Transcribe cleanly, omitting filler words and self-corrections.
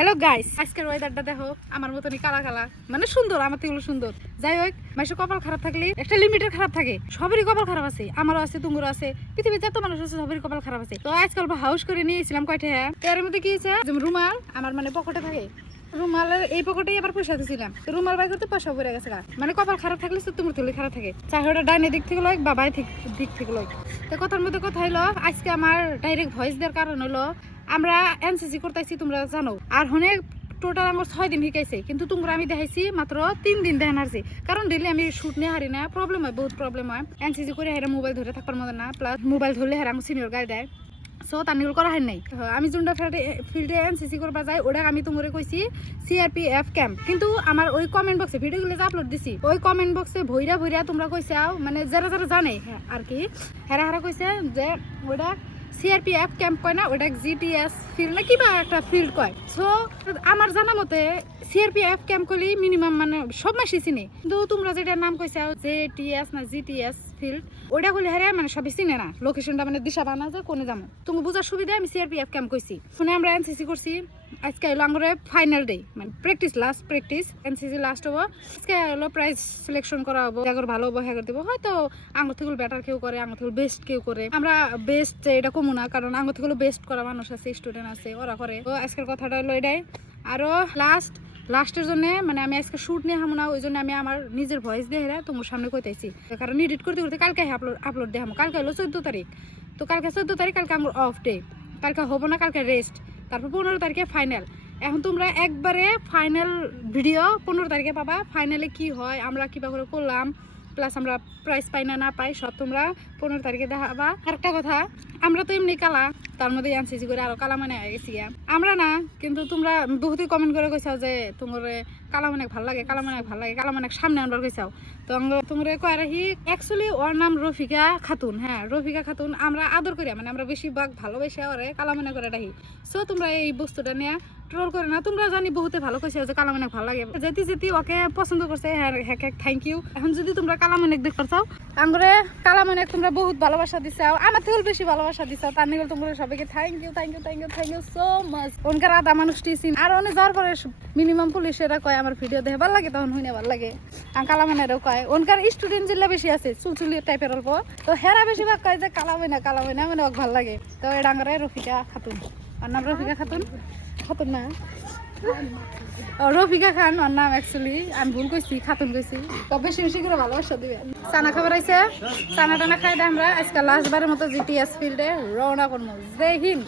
Hello guys, আজকের ওয়েদারটা দেখো আমার মতনই কালা কালা, মানে সুন্দর, আমার থেকে সুন্দর। যাই হোক, মানুষের কপাল খারাপ থাকলে একটা লিমিটের খারাপ থাকে। সবারই কপাল খারাপ আছে, আমারও আছে, তুঙ্গুরও আছে, পৃথিবীতে যত মানুষ আছে সবারই কপাল খারাপ আছে। তো আজকাল হাউস করে নিয়েছিলাম কয়টা, এর মধ্যে কি হয়েছে, যেমন রুমাল আমার মানে পকেটে থাকে, রুমালের এই পকেটেই আবার পয়সা দিয়েছিলাম, রুমাল বাই করতে পয়সা পড়ে গেছে। মানে কপাল খারাপ থাকলে তোমার তুলে খারাপ থাকে, চাহে ওটা ডাইনে দিক থেকে লয় বা বাই দিক থেকে লয়। তো কথার মধ্যে কথা হলো, আজকে আমার ডাইরেক্ট ভয়েস দেওয়ার কারণ হলো আমরা এনসিসি করতেছি, তোমরা জানো। আর হনে টোটাল আমার 6 দিন শিখাইছে, কিন্তু তোমরা আমি দেখাইছি মাত্র 3 দিন দেখান হারছি। কারণ ডেলি আমি শুট নিয়ে হারি না, প্রবলেম হয়, বহুত প্রবলেম হয়। এনসিসি করে হেরা মোবাইল ধরে থাকবার মতো না, প্লাস মোবাইল ধরলে হেরা আমার সিনিয়র গায়ে দেয়। সো তার নিগুলো করা হয় নাই। আমি যোনটা ফিল্ডে এনসিসি করবা যাই, ওটা আমি তোমরা কইছি সিআরপিএফ ক্যাম্প। কিন্তু আমার ওই কমেন্ট বক্সে ভিডিওগুলো যে আপলোড দিছি, ওই কমেন্ট বক্সে ভইরা তোমরা কইছাও, মানে যারা যারা জানে আর কি, হেরা কইছে যে ওটা সিআরপিএফ ক্যাম্প কয় না, ওটা জিটিএস ফিল্ড না কিবা একটা ফিল্ড কয়। সো আমার জানা মতে সিআরপিএফ ক্যাম্প করলে মিনিমাম মানে সব মাসে চিনে, কিন্তু তোমরা যেটা নাম কইছাও জেটিএস না জিটিএস ফিল্ড, ওইটা করলে হারে মানে সবই চিনে না, লোকেশনটা মানে দিশা বানা যে কোনে যাবো। তুমি বুঝার সুবিধা আমি সিআরপিএফ ক্যাম্প কইছি। শুনে আমরা এনসিসি করছি, আজকে হলো আমার ফাইনাল ডে, মানে practice, last practice, NCC last হবো। আজকে হলো প্রাইজ সিলেকশন করা হবো, জায়গার ভালো হবো, হ্যাঁ দেবো। হয়তো আঙ্গুর থেকে বেটার কেউ করে, আঙ্গুর থেকে বেস্ট কেউ করে। আমরা বেস্ট এটা কমু না, কারণ আঙ্গুর থেকে বেস্ট করা মানুষ আছে, স্টুডেন্ট আছে, ওরা করে। তো আজকের কথাটা হলো এটাই। আরো লাস্টের জন্য মানে আমি আজকে শুট নিয়ে হামো না, ওই জন্য আমি আমার নিজের ভয়েস দিয়ে হেরা তোমার সামনে কইতাইছি, কারণ এডিট করতে করতে কালকে আপলোড দেখামো। কালকে হলো 14 তারিখ, তো কালকে 14 তারিখ, কালকে আমার অফ ডে, কালকে হবো না, কালকে রেস্ট। তারপর 15 তারিখে ফাইনাল। এখন তোমরা একবারে ফাইনাল ভিডিও 15 তারিখে পাবা। ফাইনালে কি হয়, আমরা কিভাবে করে করলাম, প্লাস আমরা প্রাইজ পাই না পাই, সব তোমরা 15 তারিখে দেখাবা। আরেকটা কথা, আমরা তো এমনি কালা, তার মধ্যে এনসিসি করে আরো কালা মানে হয়ে গেছি আমরা না। কিন্তু তোমরা বহুতই কমেন্ট করে কইসাও যে তোমার কালা মানে ভাল লাগে, কালা মানে ভাল লাগে, কালা মানে সামনে আনবার কইসাও। তো তোমরা কয় রাখি, অ্যাকচুয়ালি ওর নাম রফিকা খাতুন। হ্যাঁ, রফিকা খাতুন আমরা আদর করি, মানে আমরা বেশিরভাগ ভালোবেসে ওরে কালা মনে করে রাখি। সো তোমরা এই বস্তুটা নিয়ে ট্রোল করে না। তোমরা জানি বহুতে ভালো কইছে যে কালামানিক ভালো লাগে, যেতে ওকে পছন্দ করছে, হ্যাঁ থ্যাংক ইউ। এখন যদি তোমরা কালামানিক দেখতে চাও, আঙ্গুরে কালামানিক তোমরা বহুত ভালোবাসা দিছাও, আমার থেকেও বেশি ভালোবাসা দিছাও, তার নিয়ে তোমরা সবাইকে থ্যাংক ইউ সো মাচ। ওনকার আদা মানুষটি চিন। আর অনেক যাওয়ার পরে মিনিমাম পুলিশেরা কয় আমার ভিডিও দেখে ভালো লাগে, তখন হইনে ভালো লাগে। আর কালামানেরও কয়, ওনকার স্টুডেন্ট যেগুলো বেশি আছে চুলচুলি টাইপের অল্প, তো হেরা বেশিরভাগ কয় যে কালামাইনা মানে ভালো লাগে। তো এটা আঙ্গুরে রফিকা খাতুন, আর নাম রফিকা খাতুন না, রফিকা খান ওর নাম। অ্যাকচুয়ালি আমি ভুল কইছি, খাতুন কইছি। তো বেশি বেশি করে ভালোবাসা দিবে। চানা খাবার আইছে, চানা টানা খাই আমরা আজকে লাস্ট বারের মতো জিটিএস ফিল্ডে রওনা করবো। জয় হিন্দ।